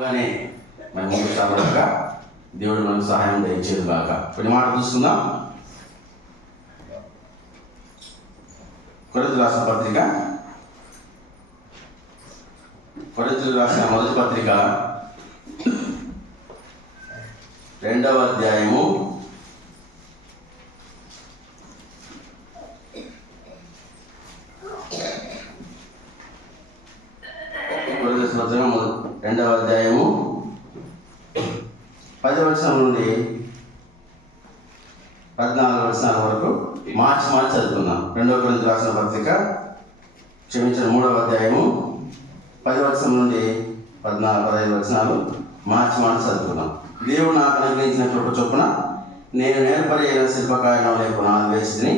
కానీ మనం ముందుకు సాగక దేవుడు మనకు సహాయం దయచేది కాక. కొన్ని మాట చూసుకుందాం. కొరింథీయులకు రాసిన పత్రిక, కొరింథీయులకు రాసిన మొదటి పత్రిక 2వ అధ్యాయము 2వ అధ్యాయము 10వ వచనం నుండి 14వ వచనం వరకు మార్చి చదువుకున్నాం. 2వ కొరింథీయులకు రాసిన పత్రిక 3వ అధ్యాయము 10వ వచనం నుండి 14-15 వచనాలు మార్చి చదువుకున్నాం. దేవుడు నాకు అనుగ్రహించిన కృప చొప్పున నేను నేర్పరైన శిల్పకాయనం పునాది వేసి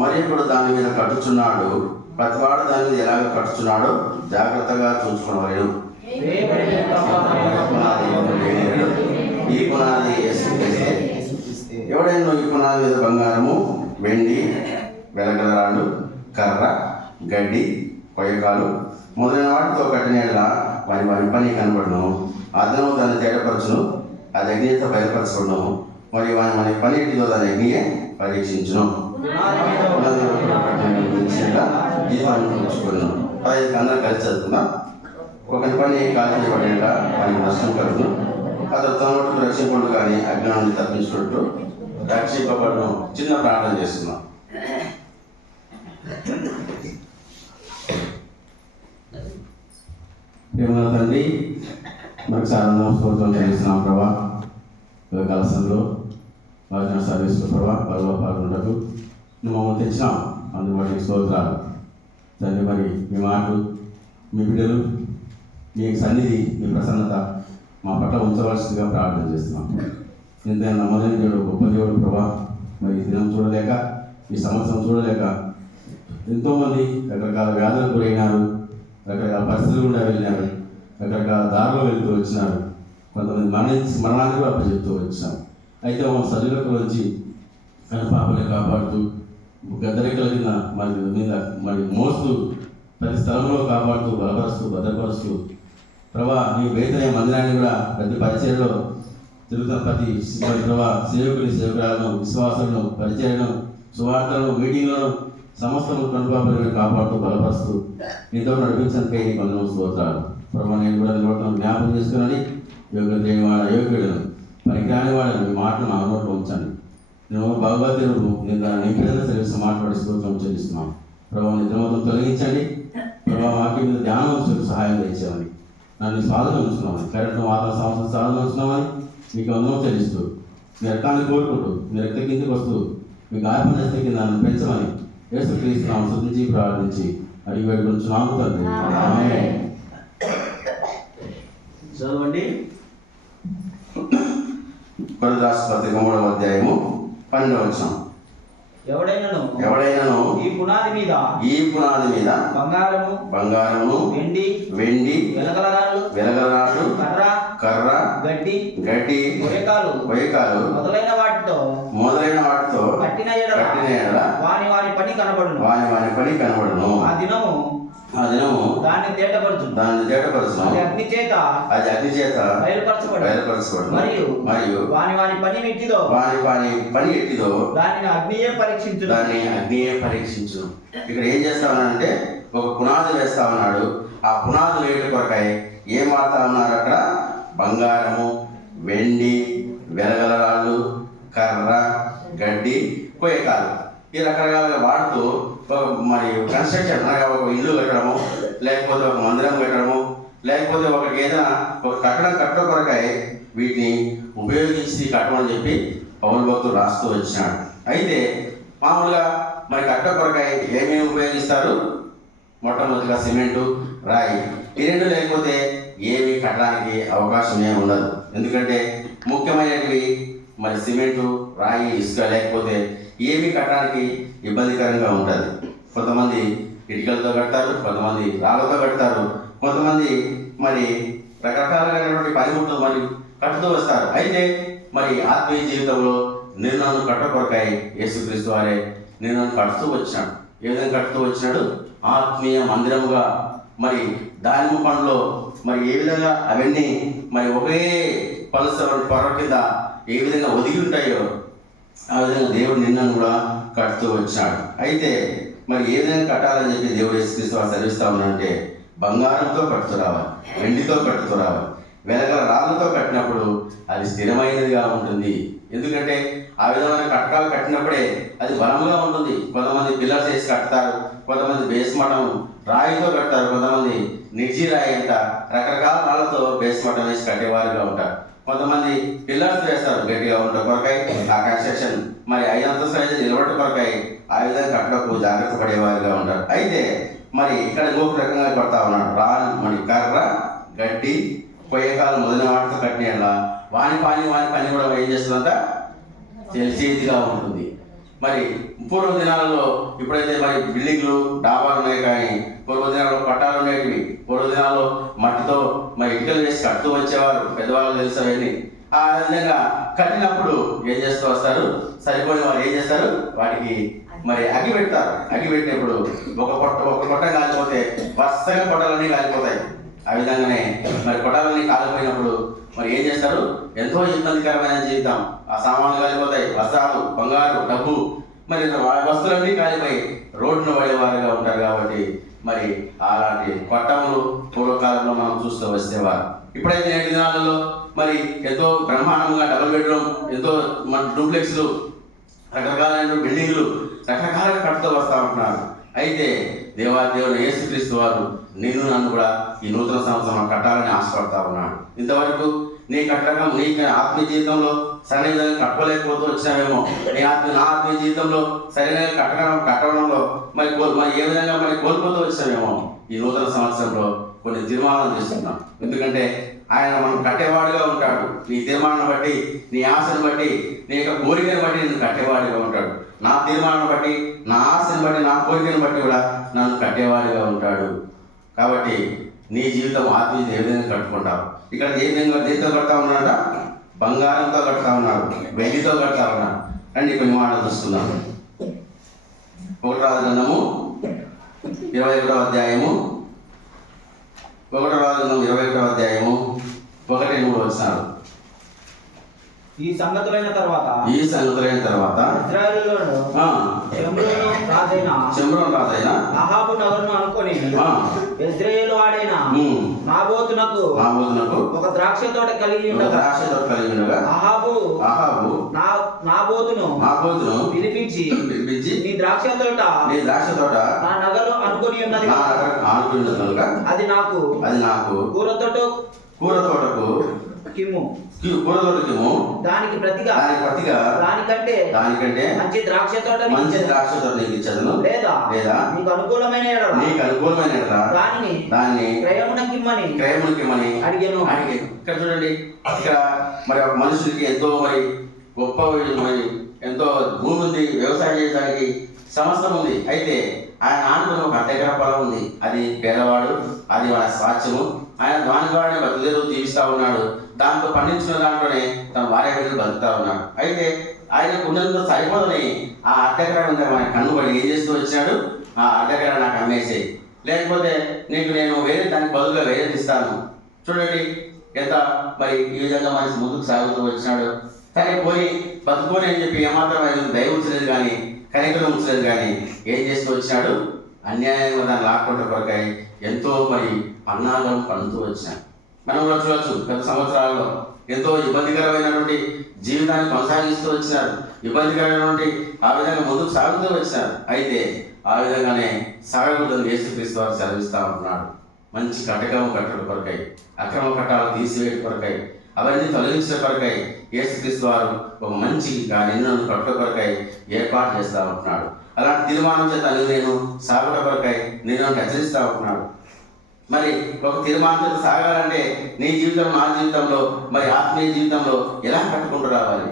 మరి ఇప్పుడు దాని మీద కట్టుచున్నాడు. ప్రతివాడు దాని మీద ఎలాగ కట్టుచున్నాడో జాగ్రత్తగా చూసుకునేవాడు. ఈ పునాది ఎవడైనా ఈ పునాది మీద బంగారము, వెండి, వెలగలరాళ్ళు, కర్ర, గడ్డి, కొయ్యకాలు మొదలైన వాటితో కట్టిన వారి పని కనబడును. అదనము దాన్ని తేటపరచును, అది అగ్నితో బయలుపరచబడును. మరియు మన పని ఇంటితో దాని అగ్నియే పరీక్షించును. అందరూ కలిసి చదువుకుందాం. ఒకరి పని కాల్చేయబడేట వారికి నష్టం కలుగును. అతను తన మటుకు రక్షింపడు కానీ అగ్ని నుండి తప్పించుకుంటూ రక్షింపబడును. చిన్న ప్రార్థన చేస్తున్నాం. ప్రేమ తండ్రి, మనకు సాధారణ స్తోత్రం చేస్తున్నాం ప్రభా. కలసంలో వాచన సర్వీస్ ప్రభా పాల్గొనటకు నువ్వు మమ్మల్ని తెచ్చినాం. అందుబాటు స్తోత్రాలు తండ్రి. మరి మీ మాటలు, మీ బిడ్డలు, మీ సన్నిధి, మీ ప్రసన్నత మా పట్ల ఉంచవలసిందిగా ప్రార్థన చేస్తున్నాం. ఇంత నమ్మలేని దేవుడు, గొప్ప దేవుడు ప్రభా. మరి ఈ దినం చూడలేక, ఈ సంవత్సరం చూడలేక ఎంతోమంది రకరకాల వ్యాధులకు గురైనారు, రకరకాల పరిస్థితులు కూడా వెళ్ళినారు, రకరకాల దారిలో వెళ్తూ వచ్చినారు. కొంతమంది మరణాన్ని కూడా అప్పచెప్తూ వచ్చినాం. అయితే మా సజీలకు వచ్చి కనుపాపలే కాపాడుతూ, గద్దరెక్కల కింద మరి మోస్తూ, ప్రతి స్థలంలో కాపాడుతూ, బలపరుస్తూ, భద్రపరుస్తూ ప్రభా నీ వేతన మందిరాన్ని కూడా ప్రతి పరిచయలో తిరుగుతున్న ప్రతి ప్రభా సేవకుని, సేవకురాలను, విశ్వాసులను, పరిచయను, సువార్తలను, మీటింగ్లను సమస్తము కనుపాపలను కాపాడుతూ, బలపరుస్తూ నీతో నడిపించడానికి నీ వందనం స్తోత్రాలు ప్రభా. నేను కూడా నిలబడతాను, జ్ఞాపకం చేసుకుని యోగ్యుడు దేనివాడ యోగ్యుడును పనికిరాని వాడని మీ మాటలు నా నోట్లో ఉంచండి. నేను భగవద్గీతను నేను దాన్ని నింపిన సర్వీస్ మాట్లాడి స్తోత్రం చెల్లిస్తున్నాను ప్రభావ. నిద్రమతం తొలగించండి ప్రభావ. వాక్యం మీద ధ్యానం ఉంచుకు సహాయం చేసేవని, నన్ను సాధన ఉంచున్నామని, కరెక్ట్ వాతావరణ సంవత్సరం సాధన ఉంచున్నామని మీకు వందనం చెల్లిస్తూ, మీ రక్తాన్ని కోరుకుంటూ, మీ రక్త కిందకి వస్తూ, మీ గాయపడిన స్థితికి నన్ను పెంచమని యేసు క్రీస్తునామమున స్తుతించి ప్రార్థించి అడిగి వేడుకొంచున్నాము తండ్రి. ఆమేన్. చదవండి. కొరింథీయులకు రాసిన పత్రిక 3వ అధ్యాయము 12వ వచనం. ఎవడైనాను ఈ పునాది మీద బంగారము, వెండి, వెలగలరాళ్ళు, కర్ర, గడ్డి, కొయ్యకాలు మొదలైన వాటితో కట్టిన యెడల వాని పని కనబడును. ఆ దినము దాన్ని తేటపరచును, అది అగ్ని చేత బయలుపరచబడును. మరియు వాని పని ఎట్టిదో దాన్ని అగ్నియే పరీక్షించును. ఇక్కడ ఏం చేస్తామనంటే ఒక పునాది వేస్తా ఉన్నాడు. ఆ పునాది వేయట కొరకై ఏం వాడుతా ఉన్నారు? అక్కడ బంగారము, వెండి, వెలగలరాళ్ళు, కర్ర, గడ్డి, కొయ్యకాలు ఈ రకరకాలుగా వాడుతూ మరి కన్స్ట్రక్షన్ అనగా ఒక ఇల్లు కట్టడము, లేకపోతే ఒక మందిరం కట్టడము, లేకపోతే ఏదైనా ఒక కట్టడం కొరకై వీటిని ఉపయోగించి కట్టమని చెప్పి పౌలు భక్తుడు రాస్తూ వచ్చినాడు. అయితే మామూలుగా మరి కట్టడం కొరకై ఏమేమి ఉపయోగిస్తారు? మొట్టమొదటిగా సిమెంటు, రాయి. ఈ రెండు లేకపోతే ఏమి కట్టడానికి అవకాశం ఏమి ఉండదు. ఎందుకంటే ముఖ్యమైనవి మరి సిమెంటు, రాయి, ఇసుక లేకపోతే ఏమి కట్టడానికి ఇబ్బందికరంగా ఉంటుంది. కొంతమంది ఇటుకలతో కడతారు, కొంతమంది రాళ్ళతో కడతారు, కొంతమంది మరి రకరకాలైనటువంటి పనిముట్లు మరి కట్టుతూ వస్తారు. అయితే మరి ఆత్మీయ జీవితంలో నిర్ణయం కట్ట కొరకై యేసుక్రీస్తు వారే నిర్ణయం కట్టుతూ వచ్చినాడు. ఏ విధంగా కట్టుతూ వచ్చినాడు? ఆత్మీయ మందిరముగా మరి దానిమ్మ పండులో మరి ఏ విధంగా అవన్నీ మరి ఒకే పొర కింద ఏ విధంగా ఒదిగి ఉంటాయో ఆ విధంగా దేవుడు నిన్నను కూడా కడుతూ వచ్చాడు. అయితే మరి ఏ విధంగా కట్టాలని చెప్పి దేవుడు యేసుక్రీస్తు వారు సెలవిస్తా ఉన్నాడంటే బంగారంతో కట్టుతూ రావాలి, వెండితో కట్టుతూ రావాలి. వెలగల రాళ్ళతో కట్టినప్పుడు అది స్థిరమైనదిగా ఉంటుంది. ఎందుకంటే ఆ విధమైన కట్టడాలు కట్టినప్పుడే అది బలంగా ఉంటుంది. కొంతమంది పిల్లర్స్ వేసి కడతారు, కొంతమంది బేస్ మఠం రాయితో కడతారు, కొంతమంది నిర్జీ రాయి అంట రకరకాల రాళ్ళతో బేస్ మఠం వేసి కట్టేవారుగా ఉంటారు. కొంతమంది పిల్లర్స్ వేస్తారు గట్టిగా ఉంటారు కొరకాయ ఆ కన్స్ట్రక్షన్ మరి 5 అంతస్తులు అయితే నిలబడి కొరకాయ ఆ విధంగా కట్టడకు జాగ్రత్త పడేవారుగా ఉంటారు. అయితే మరి ఇక్కడ ఇంకొక రకంగా కొడతా ఉన్నాడు. మరి కర్ర గడ్డి పొయ్యకాలు మొదలైన వాటితో కట్టిన వాని పని కూడా ఏం చేస్తుందంట తెలిసేదిగా ఉంటుంది. మరి పూర్వ దినాలలో ఇప్పుడైతే మరి బిల్డింగ్లు డాబాలు ఉన్నాయి, కానీ పూర్వ దినాల్లో పట్టాలు ఉండేటివి. పూర్వ దినాల్లో మట్టితో మరి ఇటుకలు వేసి కడుతూ వచ్చేవారు, పెద్దవాళ్ళు తెలుసు అవన్నీ. ఆ విధంగా కట్టినప్పుడు ఏం చేస్తూ వస్తారు, సరిపోయిన వారు ఏం చేస్తారు, వాటికి మరి అగ్గి పెడతారు. అగ్గి పెట్టినప్పుడు ఒక పొట్ట కాలిపోతే వరుసగా పొట్టాలన్నీ కాలిపోతాయి. ఆ విధంగానే మరి పొట్టాలన్నీ కాలిపోయినప్పుడు మరి ఏం చేస్తారు, ఎంతో ఇబ్బందికరమైన జీవితం. ఆ సామాన్లు కాలిపోతాయి, వస్త్రాలు, బంగారు, డబ్బు, మరి వస్తువులన్నీ కాలిపోయి రోడ్డును పడేవారుగా ఉంటారు. కాబట్టి మరి అలాంటి కొట్టములు పూర్వకాలంలో మనం చూస్తూ వచ్చేవారు. ఇప్పుడైతే నేటి దినాలలో మరి ఎంతో బ్రహ్మాండంగా డబుల్ బెడ్రూమ్, ఎంతో మన డూప్లెక్స్లు, రకరకాలైన బిల్డింగ్లు రకరకాలుగా కట్టుతూ వస్తూ ఉంటున్నారు. అయితే దేవుడు యేసుక్రీస్తు వారు నిన్ను నన్ను కూడా ఈ నూతన సంవత్సరం కట్టాలని ఆశపడతా ఉన్నాడు. ఇంతవరకు నీ కట్టడం నీ ఆత్మీయ జీవితంలో సరైన విధంగా కట్టుకోలేకపోతూ వచ్చినావేమో, నా ఆత్మీయ జీవితంలో సరైన కట్టడంలో మరి ఏ విధంగా మరి కోల్పోతూ వచ్చినావేమో. ఈ నూతన సంవత్సరంలో కొన్ని తీర్మానాలు చేస్తున్నాం. ఎందుకంటే ఆయన మనం కట్టేవాడుగా ఉంటాడు. నీ తీర్మానం బట్టి, నీ ఆశను బట్టి, నీ యొక్క కోరికను బట్టి నేను కట్టేవాడిగా ఉంటాడు. నా తీర్మానం బట్టి, నా ఆశను బట్టి, నా కోరికను బట్టి కూడా నన్ను కట్టేవాడిగా ఉంటాడు. కాబట్టి నీ జీవితం ఆత్మీయ ఏ విధంగా కట్టుకుంటావు. ఇక్కడ ఏ విధంగా దేనితో కడతా ఉన్నాడ, బంగారంతో కడతా ఉన్నాడు, వెండితో కడతా ఉన్నాడు. రండి కొన్ని మాటలు చూస్తున్నాను. 1 గ్రంథము 21వ అధ్యాయము, 1 గ్రంథం 21వ అధ్యాయము 1-3 వచనాలు. ఈ సంగతులైన తర్వాత షెమ్రోను రాజైన అహాబు నగరును అనుకొని యెజ్రెయేలు వాడైన నాబోతునకు ఒక ద్రాక్ష తోట కలిగి ఉండగా అహాబు నాబోతును పిలిపించి నీ ద్రాక్ష తోట నా నగరు అనుకొని ఉన్నది, అది నాకు కూర తోటకు దానికి ప్రతిగా దానికంటే మంచి ద్రాక్ష తోట నీకు ఇచ్చదును, లేదా నీకు అనుకూలమైన దానిని క్రయమునకిమ్మని అడిగాను. ఇక్కడ చూడండి, ఇక్కడ మరి ఒక మనుషులకి ఎంతో మరి గొప్ప మరి ఎంతో భూమి ఉంది, వ్యవసాయం చేయడానికి సమస్తం ఉంది. అయితే ఆయన ఆనుకుని ఒక 1 ఎకరా పొలం ఉంది. అది పేదవాడు, అది వాళ్ళ స్వాచ్ఛము. ఆయన దానివాడిని బతుకుదేరు జీవిస్తూ ఉన్నాడు. దాంతో పండించిన దాంట్లోనే తన భార్య బిడ్డలు బతుకుతా ఉన్నాడు. అయితే ఆయనకు ఉన్నందుకు సరిపోదని ఆ 1 ఎకరా ఉంది మన కన్నుబడి ఏం చేస్తూ వచ్చినాడు, ఆ 1 ఎకరా నాకు అమ్మేసేయి, లేకపోతే నీకు నేను దానికి బదులుగా వేరేది ఇస్తాను. చూడండి ఎంత మరి ఈ విధంగా మనిషి ముందుకు సాగుతూ వచ్చినాడు. కానీ పోయి బతుకోని అని చెప్పి ఏమాత్రం ఆయన దయ ఉంచలేదు, కానీ కనికరం ఉంచలేదు, కానీ ఏం చేస్తూ వచ్చినాడు, అన్యాయంగా దాన్ని లాక్కుంటే కొరకాయ ఎంతో మరి పన్నాగం పన్నుతూ వచ్చినాడు. మనం కూడా చూడవచ్చు, గత సంవత్సరాల్లో ఎంతో ఇబ్బందికరమైనటువంటి జీవితాన్ని కొనసాగిస్తూ వచ్చినారు, ఇబ్బందికరమైనటువంటి ఆ విధంగా ముందుకు సాగుతూ వచ్చినారు. అయితే ఆ విధంగానే సాగకూడదని యేసుక్రీస్తు వారు సెలవిస్తూ ఉంటున్నాడు. మంచి కటకము కట్టడం కొరకై, అక్రమ కట్టాలు తీసివేయడం కొరకై, అవన్నీ తొలగించడం కొరకై యేసుక్రీస్తు వారు ఒక మంచి నిన్ను కట్టుట కొరకై ఏర్పాటు చేస్తూ ఉంటున్నాడు. అలాంటి తీర్మానం చేత నేను సాగుట కొరకై నేను హెచ్చరిస్తూ ఉంటున్నాడు. మరి ఒక తీర్మానం చేత సాగాలంటే నీ జీవితం, నా జీవితంలో, మరి ఆత్మీయ జీవితంలో ఎలా కట్టుకుంటూ రావాలి,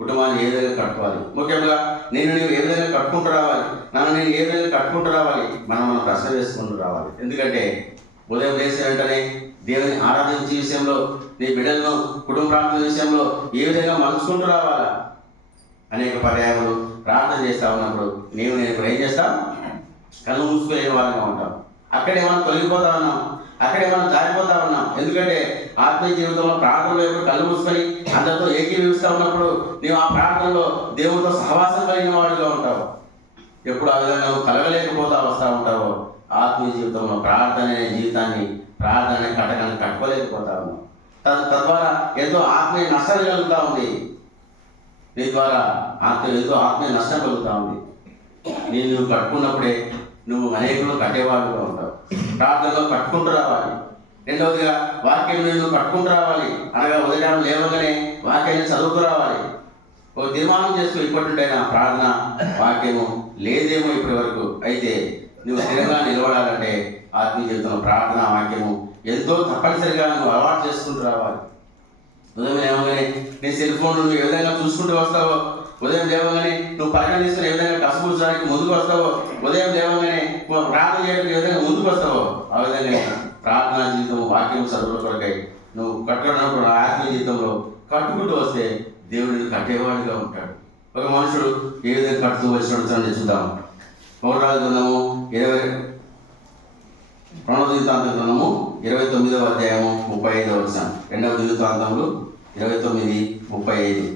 కుటుంబాన్ని ఏ విధంగా కట్టుకోవాలి, ముఖ్యంగా నీవు ఏ విధంగా కట్టుకుంటూ రావాలి, నన్ను నేను ఏ విధంగా కట్టుకుంటూ రావాలి, మనం ప్రశ్న వేసుకుంటూ రావాలి. ఎందుకంటే ఉదయం లేచిన వెంటనే దేవుని ఆరాధించే విషయంలో, నీ బిడ్డలను కుటుంబ ప్రాంతం విషయంలో ఏ విధంగా మలుచుకుంటూ రావాలా, అనేక పర్యాయాలు ప్రార్థన చేస్తూ ఉన్నప్పుడు నేను ఇప్పుడు ఏం చేస్తాం, కళ్ళు మూసుకునే వాళ్ళగా ఉంటాం. అక్కడే మనం తొలగిపోతా ఉన్నాం. అక్కడే మనం జారిపోతా ఉన్నాం. ఎందుకంటే ఆత్మీయ జీవితంలో ప్రార్థనలో ఎప్పుడు కళ్ళు మూసుకొని అందరితో ఏకీభవిస్తూ ఉన్నప్పుడు నీవు ఆ ప్రార్థనలో దేవుడితో సహవాసం కలిగిన వాడిగా ఉంటావు. ఎప్పుడు ఆ విధంగా నువ్వు కలగలేకపోతా వస్తూ ఉంటావో ఆత్మీయ జీవితంలో ప్రార్థన అనే జీవితాన్ని, ప్రార్థన అనే కటకాన్ని కట్టుకోలేకపోతా ఉన్నావు. తద్వారా ఎంతో ఆత్మీయ నష్టం కలుగుతూ ఉంది. నీ ద్వారా ఎంతో ఆత్మీయ నష్టం కలుగుతూ ఉంది. నువ్వు కట్టుకున్నప్పుడే నువ్వు అనేకులు కట్టేవాడుగా ఉంటావు. ప్రార్థనలో కట్టుకుంటూ రావాలి. రెండవదిగా వాక్యం నువ్వు కట్టుకుంటూ రావాలి. అనగా ఉదయం లేవగానే వాక్యాన్ని చదువుతూ రావాలి. ఒక తీర్మానం చేసుకో, ఇప్పటి నుండైనా ప్రార్థన వాక్యము లేదేమో ఇప్పటి వరకు, అయితే నువ్వు స్థిరంగా నిలబడాలంటే ఆత్మీయ జీవితంలో ప్రార్థన వాక్యము ఎంతో తప్పనిసరిగా నువ్వు అలవాటు చేసుకుంటూ రావాలి. ఉదయం లేవగానే నీ సెల్ ఫోన్ నువ్వు ఏ విధంగా చూసుకుంటూ వస్తావో, ఉదయం లేవగానే నువ్వు పలకం తీసుకుని ఏ విధంగా కసుపుచ్చడానికి ముందుకు వస్తావో, ఉదయం లేవగానే ప్రార్థన చేయడానికి ఏ విధంగా ముందుకు వస్తావో, ఆ విధంగా ప్రార్థనా జీవితం వాక్యం చదువుల కొరకై నువ్వు కట్టుకున్నప్పుడు ఆత్మీయ జీవితంలో కట్టుకుంటూ వస్తే దేవుడిని కట్టేవాడిగా ఉంటాడు. ఒక మనుషుడు ఏ విధంగా కట్టుతూ వచ్చినట్టు చూద్దాం. 1 గ్రంథము 2 దినవృత్తాంతం గ్రంథము 29వ అధ్యాయము 35వ వచనం. 2 దినవృత్తాంతములు 29:35.